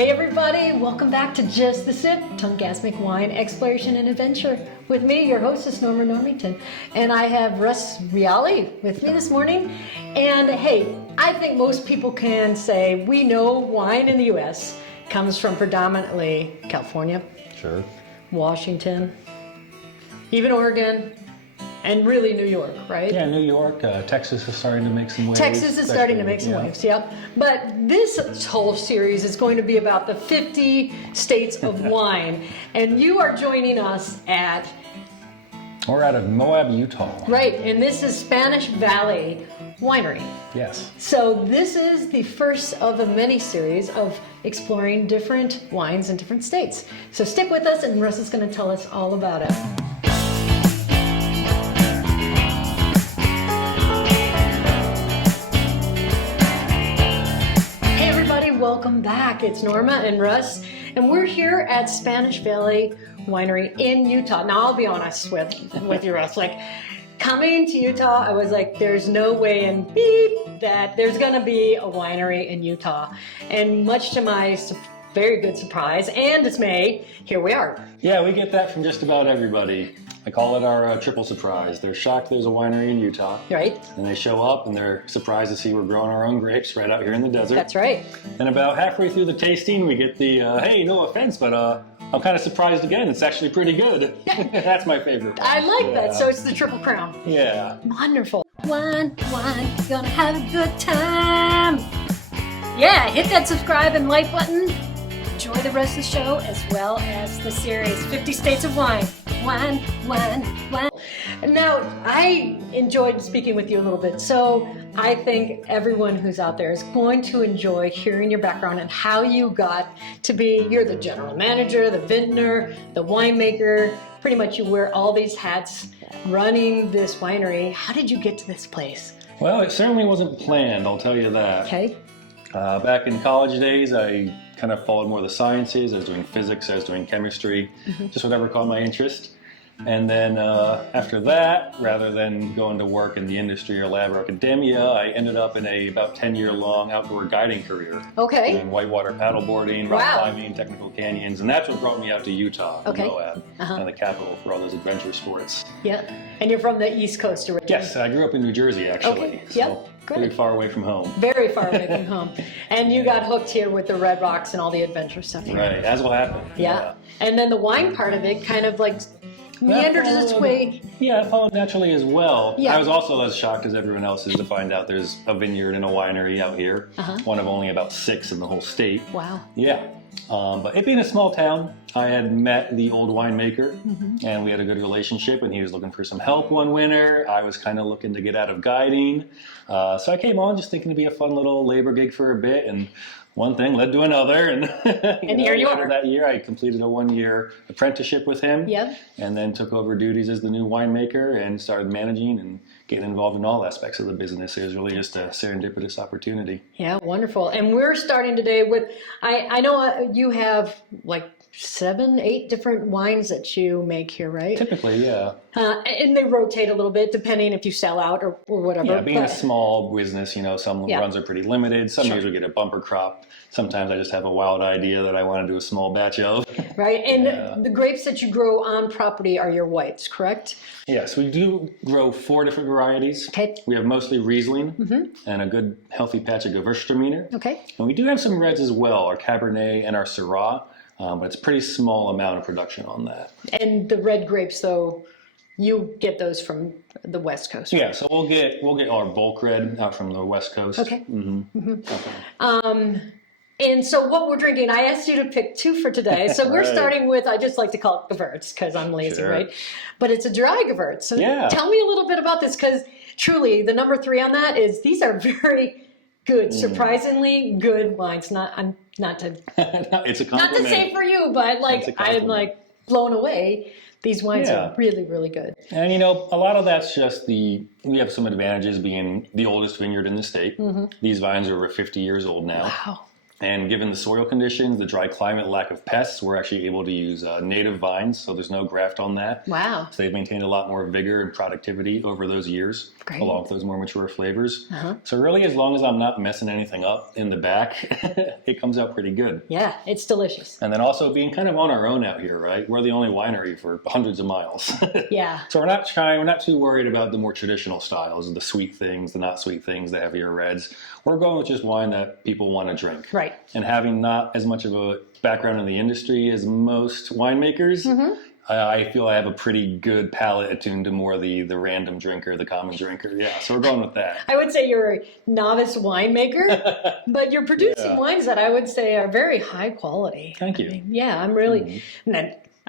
Hey everybody, welcome back to Just the Sip, Tongasmic Wine Exploration and Adventure. With me, your hostess, Norma Normington. And I have Russ Reali with me this morning. And hey, I think most people can say we know wine in the U.S. comes from predominantly California, Sure. Washington, even Oregon, and really New York, right? Yeah, New York, Texas is starting to make some waves. Texas is starting to make some waves, yep. But this whole series is going to be about the 50 states of wine. And you are joining us at... We're out of Moab, Utah. Right, and this is Spanish Valley Winery. Yes. So this is the first of a mini series of exploring different wines in different states. So stick with us and Russ is going to tell us all about it. Welcome back. It's Norma and Russ, and we're here at Spanish Valley Winery in Utah. Now, I'll be honest with you, Russ. Like, coming to Utah, I was like, there's no way in beep that there's going to be a winery in Utah. And much to my very good surprise and dismay, here we are. Yeah, we get that from just about everybody. I call it our triple surprise. They're shocked there's a winery in Utah. Right. And they show up and they're surprised to see we're growing our own grapes right out here in the desert. That's right. And about halfway through the tasting, we get the, hey, no offense, but I'm kind of surprised again. It's actually pretty good. That's my favorite one. I like that. So it's the Triple Crown. Yeah. Wonderful. Wine, gonna have a good time. Yeah, hit that subscribe and like button. Enjoy the rest of the show as well as the series 50 States of Wine. Wine. Now, I enjoyed speaking with you a little bit, so I think everyone who's out there is going to enjoy hearing your background and how you got to be, you're the general manager, the vintner, the winemaker, pretty much you wear all these hats running this winery. How did you get to this place? Well, it certainly wasn't planned, I'll tell you that. Okay. Back in college days, I kind of followed more the sciences. I was doing physics, I was doing chemistry, just whatever caught my interest. And then after that, rather than going to work in the industry or lab or academia, I ended up in a about 10-year-long outdoor guiding career. Okay. Doing whitewater paddleboarding, rock climbing, technical canyons, and that's what brought me out to Utah, Moab, kind of the capital for all those adventure sports. Yeah. And you're from the East Coast originally? Yes, I grew up in New Jersey, actually. Okay. So Yep. very far away from home. Very far away from home. And you got hooked here with the Red Rocks and all the adventure stuff here. Right, as will happen. Yeah. And then the wine part of it kind of like meanders its way. Yeah, it followed naturally as well. Yeah. I was also as shocked as everyone else is to find out there's a vineyard and a winery out here. One of only about 6 in the whole state. Wow. Yeah. But it being a small town, I had met the old winemaker and we had a good relationship, and he was looking for some help one winter. I was kind of looking to get out of guiding. So I came on just thinking to be a fun little labor gig for a bit, and one thing led to another, and here you are. That year, I completed a 1-year apprenticeship with him, and then took over duties as the new winemaker and started managing and getting involved in all aspects of the business. It was really just a serendipitous opportunity. Yeah, wonderful. And we're starting today with, I know you have like 7, 8 different wines that you make here, right? Typically, yeah. And they rotate a little bit depending if you sell out or whatever. Yeah, being a small business, some runs are pretty limited. Some years we get a bumper crop. Sometimes I just have a wild idea that I want to do a small batch of. Right, and the grapes that you grow on property are your whites, correct? Yes, we do grow 4 different varieties. Okay. We have mostly Riesling and a good healthy patch of Gewürztraminer. Okay. And we do have some reds as well, our Cabernet and our Syrah. But it's a pretty small amount of production on that. And the red grapes, though, you get those from the West Coast, right? Yeah, so we'll get our bulk red out from the West Coast. Okay. And so what we're drinking, I asked you to pick 2 for today. So we're starting with, I just like to call it Gewürz because I'm lazy, right? But it's a dry Gewürz. So tell me a little bit about this, because truly the number 3 on that is these are very good, surprisingly good wines. Not to it's a compliment. Not to say for you, but like I'm like blown away. These wines are really, really good. And a lot of that's just we have some advantages being the oldest vineyard in the state. These vines are over 50 years old now. Wow. And given the soil conditions, the dry climate, lack of pests, we're actually able to use native vines, so there's no graft on that. Wow. So they've maintained a lot more vigor and productivity over those years, Great. along with those more mature flavors. Uh-huh. So really, as long as I'm not messing anything up in the back, it comes out pretty good. Yeah, it's delicious. And then also being kind of on our own out here, right? We're the only winery for hundreds of miles. Yeah. So we're not too worried about the more traditional styles, the sweet things, the not sweet things, the heavier reds. We're going with just wine that people want to drink. Right. And having not as much of a background in the industry as most winemakers, I feel I have a pretty good palate attuned to more the random drinker, the common drinker. Yeah, so we're going with that. I would say you're a novice winemaker, but you're producing wines that I would say are very high quality. Thank you. I mean, yeah, I'm really...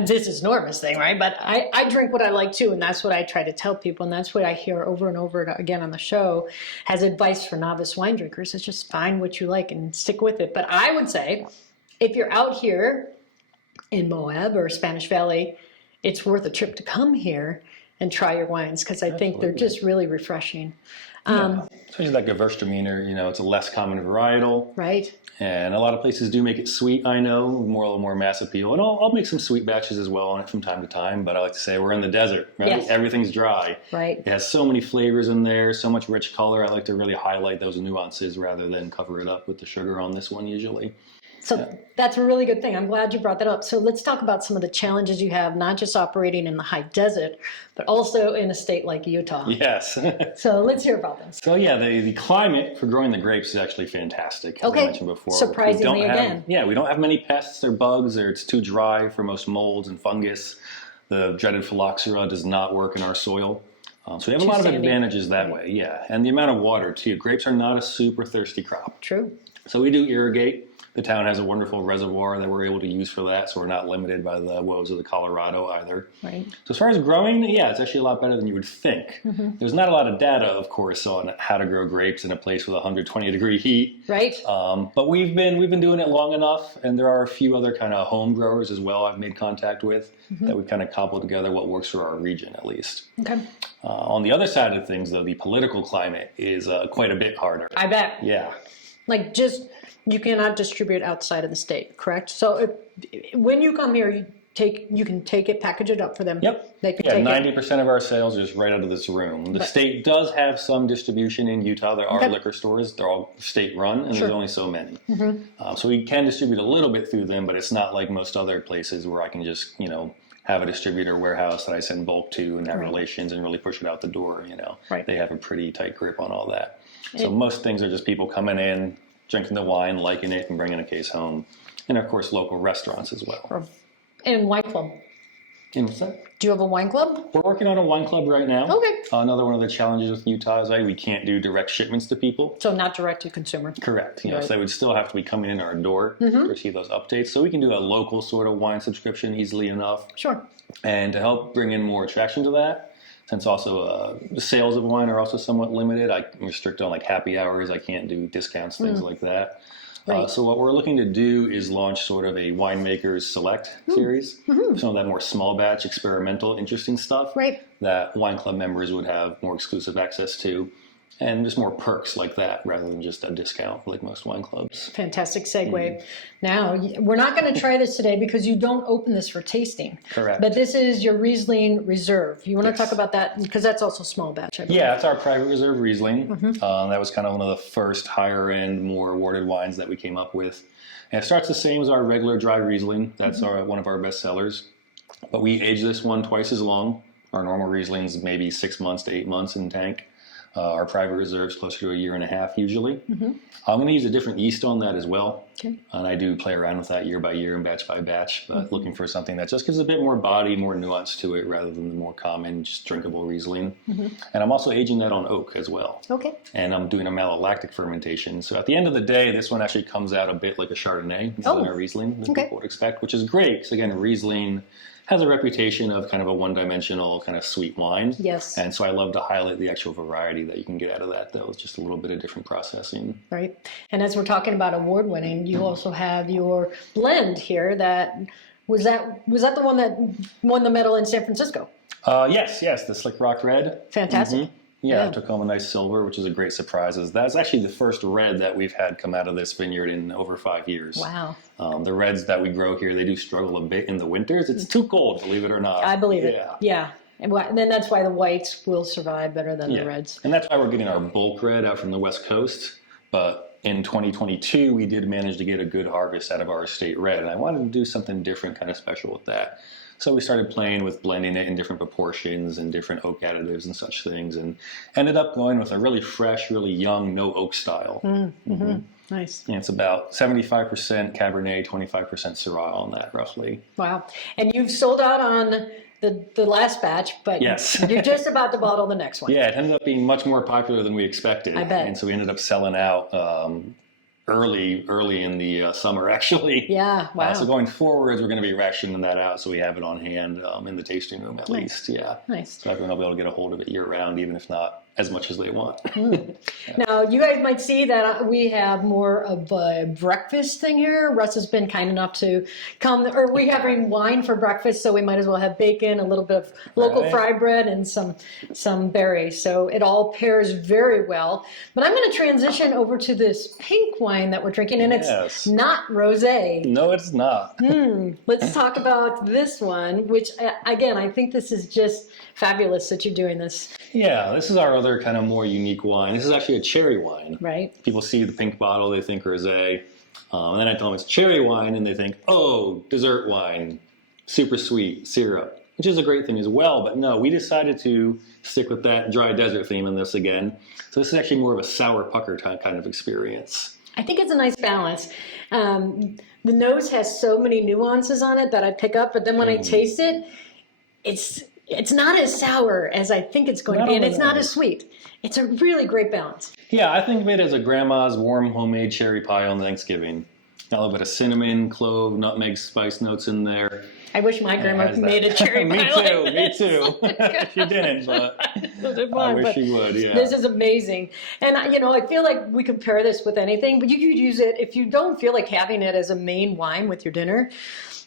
This is Norma's thing, right? But I drink what I like too, and that's what I try to tell people, and that's what I hear over and over again on the show as advice for novice wine drinkers. Is just find what you like and stick with it. But I would say, if you're out here in Moab or Spanish Valley, it's worth a trip to come here and try your wines, because I think they're just really refreshing. Especially that Gewürztraminer, it's a less common varietal. Right. And a lot of places do make it sweet, I know, more mass appeal. And I'll make some sweet batches as well on it from time to time. But I like to say we're in the desert, right? Yes. Everything's dry. Right. It has so many flavors in there, so much rich color. I like to really highlight those nuances rather than cover it up with the sugar on this one usually. So that's a really good thing. I'm glad you brought that up. So let's talk about some of the challenges you have, not just operating in the high desert, but also in a state like Utah. Yes. So let's hear about this. So yeah, the climate for growing the grapes is actually fantastic, as I mentioned before. Surprisingly again. Yeah, we don't have many pests or bugs, or it's too dry for most molds and fungus. The dreaded phylloxera does not work in our soil. So we have a lot of advantages that way, yeah. And the amount of water too. Grapes are not a super thirsty crop. True. So we do irrigate. The town has a wonderful reservoir that we're able to use for that, so we're not limited by the woes of the Colorado either. Right. So as far as growing, yeah, it's actually a lot better than you would think. There's not a lot of data, of course, on how to grow grapes in a place with 120-degree heat. Right. But we've been doing it long enough, and there are a few other kind of home growers as well I've made contact with that we've kind of cobbled together what works for our region at least. Okay. On the other side of things, though, the political climate is quite a bit harder. I bet. Yeah. Like you cannot distribute outside of the state, correct? So when you come here, you can take it, package it up for them. Yep. They can Yeah, take 90% of our sales are just right out of this room. The state does have some distribution in Utah. There are liquor stores. They're all state run, and there's only so many. So we can distribute a little bit through them, but it's not like most other places where I can just, have a distributor warehouse that I send bulk to and have relations and really push it out the door, Right. They have a pretty tight grip on all that. So most things are just people coming in, drinking the wine, liking it, and bringing a case home. And of course, local restaurants as well. And wine club. And what's that? Do you have a wine club? We're working on a wine club right now. Okay. Another one of the challenges with Utah is we can't do direct shipments to people. So not direct to consumer. Correct. So they would still have to be coming in our door to receive those updates. So we can do a local sort of wine subscription easily enough. Sure. And to help bring in more attraction to that, since also the sales of wine are also somewhat limited, I restrict on happy hours. I can't do discounts, things like that. Right. So what we're looking to do is launch sort of a Winemakers Select series. Some of that more small batch, experimental, interesting stuff that wine club members would have more exclusive access to. And just more perks like that rather than just a discount like most wine clubs. Fantastic segue. Now, we're not going to try this today because you don't open this for tasting. Correct. But this is your Riesling Reserve. You want to talk about that? Because that's also small batch, I believe. Yeah, it's our private reserve Riesling. That was kind of one of the first higher end, more awarded wines that we came up with. And it starts the same as our regular dry Riesling. That's one of our best sellers. But we age this one twice as long. Our normal Riesling's maybe 6 months to 8 months in tank. Our private reserve's closer to a year and a half usually. I'm going to use a different yeast on that as well. Okay. And I do play around with that year by year and batch by batch, but looking for something that just gives a bit more body, more nuance to it rather than the more common, just drinkable Riesling. And I'm also aging that on oak as well. Okay. And I'm doing a malolactic fermentation. So at the end of the day, this one actually comes out a bit like a Chardonnay than a Riesling, as people would expect, which is great because again, a Riesling has a reputation of kind of a one-dimensional kind of sweet wine. Yes. And so I love to highlight the actual variety that you can get out of that, though. It's just a little bit of different processing. Right. And as we're talking about award-winning, you also have your blend here that was that the one that won the medal in San Francisco? Yes, the Slick Rock Red. Fantastic. Yeah, I took home a nice silver, which is a great surprise. That's actually the first red that we've had come out of this vineyard in over 5 years. Wow. The reds that we grow here, they do struggle a bit in the winters. It's too cold, believe it or not. I believe it. Yeah. And then that's why the whites will survive better than the reds. And that's why we're getting our bulk red out from the West Coast. But in 2022, we did manage to get a good harvest out of our estate red. And I wanted to do something different, kind of special with that. So we started playing with blending it in different proportions and different oak additives and such things, and ended up going with a really fresh, really young, no oak style. Nice. And it's about 75% Cabernet, 25% Syrah on that, roughly. Wow. And you've sold out on the last batch, but yes. You're just about to bottle the next one. Yeah, it ended up being much more popular than we expected. I bet. And so we ended up selling out early in the summer, actually. Yeah, wow. So going forwards, we're going to be rationing that out so we have it on hand in the tasting room at least. Yeah. Nice. So everyone will be able to get a hold of it year round, even if not as much as they want. Now, you guys might see that we have more of a breakfast thing here. Russ has been kind enough to come, or we're having wine for breakfast, so we might as well have bacon, a little bit of local fried bread, and some berries. So it all pairs very well. But I'm going to transition over to this pink wine that we're drinking, and it's not rosé. No, it's not. Let's talk about this one, which, again, I think this is just fabulous that you're doing this. Yeah, this is our other kind of more unique wine. This is actually a cherry wine. Right. People see the pink bottle, they think rosé. And then I tell them it's cherry wine, and they think, oh, dessert wine, super sweet, syrup, which is a great thing as well. But no, we decided to stick with that dry desert theme in this again. So this is actually more of a sour pucker kind of experience. I think it's a nice balance. The nose has so many nuances on it that I pick up, but then when I taste it, it's not as sour as I think it's going to be, and it's not as sweet. It's a really great balance. Yeah, I think of it as a grandma's warm homemade cherry pie on Thanksgiving. Got a little bit of cinnamon, clove, nutmeg, spice notes in there. I wish my grandma made a cherry pie like this. Me too. She didn't, but I wish she would, yeah. This is amazing. And, I feel like we could pair this with anything, but you could use it, if you don't feel like having it as a main wine with your dinner,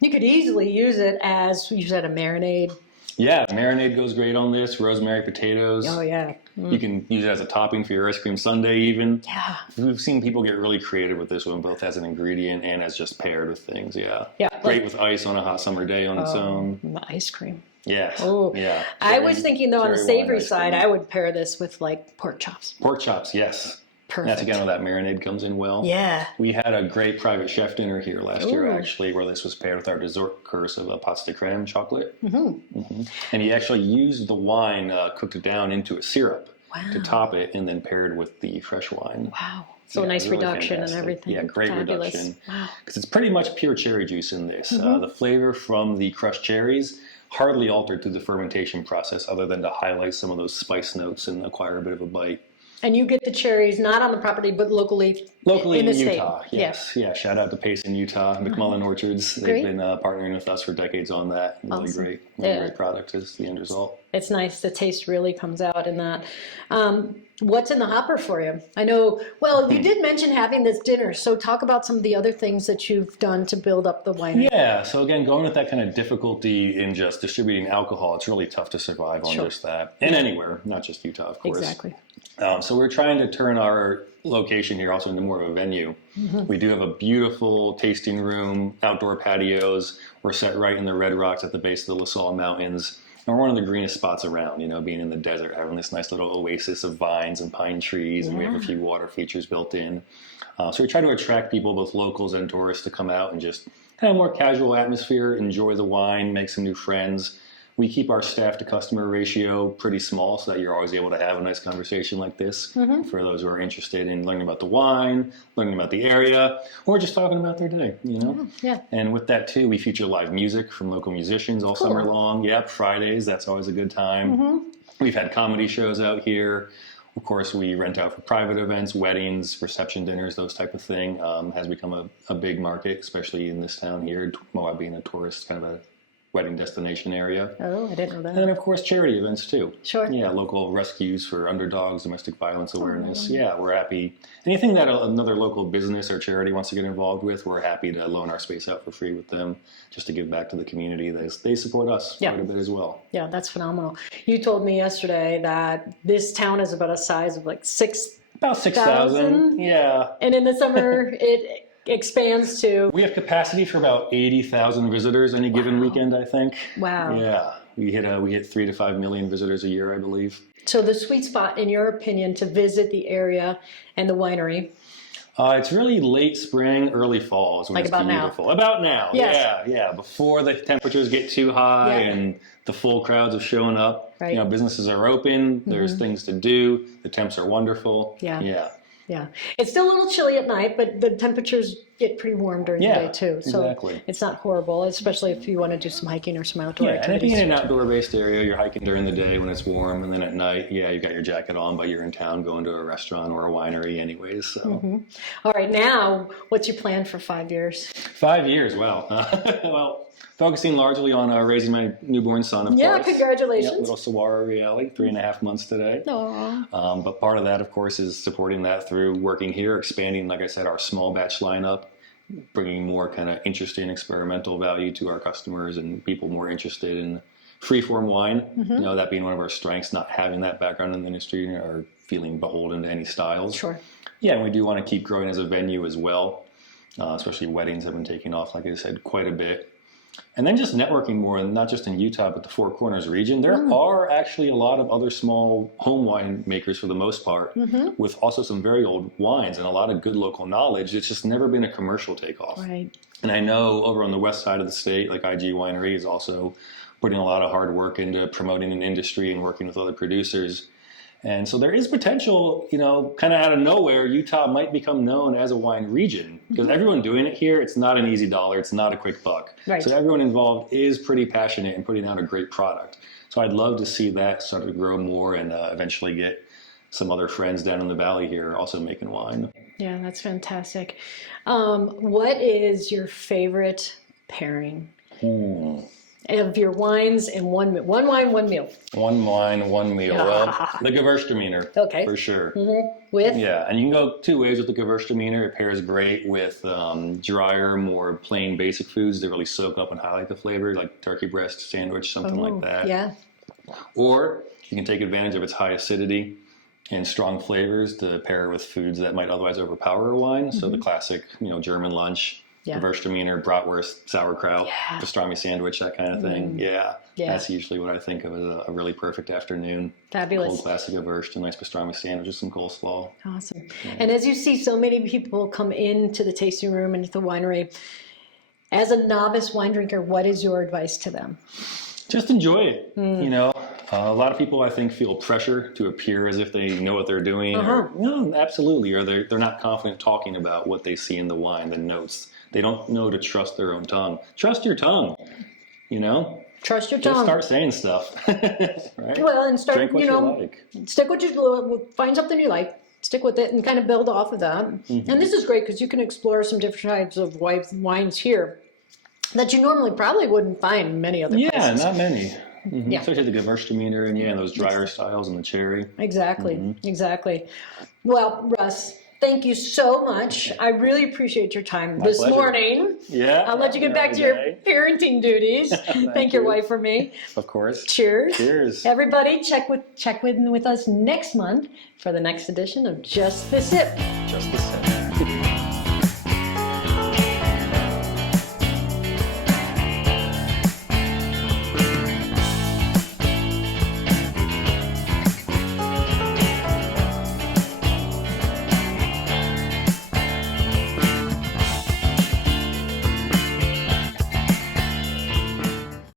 you could easily use it as, you said, a marinade. Yeah, marinade goes great on this. Rosemary potatoes. Oh, yeah. You can use it as a topping for your ice cream sundae even. Yeah. We've seen people get really creative with this one, both as an ingredient and as just paired with things, yeah. Great with ice on a hot summer day on its own. The ice cream. Yeah. Oh, yeah. I was thinking, though, on the savory side, I would pair this with, pork chops. Pork chops, yes. Perfect. That's again where that marinade comes in well. Yeah. We had a great private chef dinner here last year, actually, where this was paired with our dessert course of a pâte de crème chocolate. And he actually used the wine, cooked it down into a syrup to top it, and then paired with the fresh wine. Wow. So nice really reduction fantastic. And everything. Yeah, great Fabulous. Reduction. Wow. Because it's pretty much pure cherry juice in this. The flavor from the crushed cherries hardly altered through the fermentation process, other than to highlight some of those spice notes and acquire a bit of a bite. And you get the cherries not on the property, but locally in the Utah. State. Yes. Yeah. Shout out to Pace in Utah, McMullen Orchards. They've been partnering with us for decades on that. Really great. Great product is the end result. It's nice. The taste really comes out in that. What's in the hopper for you? I know. Well, you did mention having this dinner. So talk about some of the other things that you've done to build up the winery. Yeah. So again, going with that kind of difficulty in just distributing alcohol, it's really tough to survive on just that. And anywhere, not just Utah, of course. Exactly. So we're trying to turn our location here also into more of a venue. We do have a beautiful tasting room, outdoor patios. We're set right in the Red Rocks at the base of the La Salle Mountains. And we're one of the greenest spots around, being in the desert, having this nice little oasis of vines and pine trees, and we have a few water features built in. So we try to attract people, both locals and tourists, to come out and just kind of more casual atmosphere, enjoy the wine, make some new friends. We keep our staff to customer ratio pretty small so that you're always able to have a nice conversation like this for those who are interested in learning about the wine, learning about the area, or just talking about their day, Yeah. And with that, too, we feature live music from local musicians all summer long. Yep, Fridays, that's always a good time. We've had comedy shows out here. Of course, we rent out for private events, weddings, reception dinners, those type of thing. Has become a big market, especially in this town here, Moab being a tourist kind of a wedding destination area. Oh, I didn't know that. And then, of course, charity events too. Sure. Yeah, local rescues for underdogs, domestic violence awareness. Yeah, we're happy. Anything that another local business or charity wants to get involved with, we're happy to loan our space out for free with them, just to give back to the community. They support us quite a bit as well. Yeah, that's phenomenal. You told me yesterday that this town is about a size of like About 6,000. Yeah. And in the summer, it expands to... We have capacity for about 80,000 visitors any given weekend, I think. Wow. Yeah. We hit 3 to 5 million visitors a year, I believe. So the sweet spot, in your opinion, to visit the area and the winery? It's really late spring, early fall is when it's beautiful. About now. Yes. Yeah. Before the temperatures get too high and the full crowds have shown up. Right. You know, businesses are open. There's things to do. The temps are wonderful. Yeah. It's still a little chilly at night, but the temperatures get pretty warm during the day too. So exactly. It's not horrible, especially if you want to do some hiking or some outdoor activities. And if you're in an outdoor-based area, you're hiking during the day when it's warm, and then at night, you got your jacket on, but you're in town going to a restaurant or a winery anyways. So. All right, now, what's your plan for 5 years? 5 years, wow. Well, focusing largely on raising my newborn son, of course. Yeah, congratulations. Little Russ Reali, 3.5 months today. Aww. But part of that, of course, is supporting that through working here, expanding, like I said, our small batch lineup, bringing more kind of interesting experimental value to our customers and people more interested in free-form wine. You know, that being one of our strengths, not having that background in the industry or feeling beholden to any styles. Sure. Yeah, and we do want to keep growing as a venue as well, especially weddings have been taking off, like I said, quite a bit. And then just networking more, and not just in Utah, but the Four Corners region. There are actually a lot of other small home wine makers for the most part, with also some very old wines and a lot of good local knowledge. It's just never been a commercial takeoff. Right. And I know over on the west side of the state, like IG Winery is also putting a lot of hard work into promoting an industry and working with other producers. And so there is potential, you know, kind of out of nowhere, Utah might become known as a wine region because everyone doing it here, it's not an easy dollar. It's not a quick buck. Right. So everyone involved is pretty passionate in putting out a great product. So I'd love to see that start to grow more and eventually get some other friends down in the valley here also making wine. Yeah, that's fantastic. What is your favorite pairing? Of your wines and one wine, one meal. One wine, one meal. Well, the Gewürztraminer, for sure. With? Yeah, and you can go two ways with the Gewürztraminer. It pairs great with drier, more plain, basic foods that really soak up and highlight the flavor, like turkey breast sandwich, something like that. Yeah. Or you can take advantage of its high acidity and strong flavors to pair with foods that might otherwise overpower a wine. So the classic, you know, German lunch. Gewürztraminer, bratwurst, sauerkraut, pastrami sandwich, that kind of thing. Yeah. That's usually what I think of as a really perfect afternoon. Fabulous. Cold classic Gewürzt, a nice pastrami sandwich with some coleslaw. Awesome. Yeah. And as you see so many people come into the tasting room and to the winery, as a novice wine drinker, what is your advice to them? Just enjoy it. You know, a lot of people, I think, feel pressure to appear as if they know what they're doing. Or, no, absolutely. Or they're not confident talking about what they see in the wine, the notes. They don't know to trust their own tongue. Trust your tongue, you know? Trust your tongue. Just start saying stuff, right? Well, and start, drink what you like. Stick what you find something you like, stick with it, and kind of build off of that. And this is great because you can explore some different types of wines here that you normally probably wouldn't find in many other places. Yeah, not many. Especially the Gewürztraminer and those drier styles and the cherry. Exactly, exactly. Well, Russ, thank you so much. I really appreciate your time this morning. Yeah. I'll let you get back to your parenting duties. Thank your wife for me. Of course. Cheers. Cheers. Everybody, check with us next month for the next edition of Just the Sip. Just the Sip.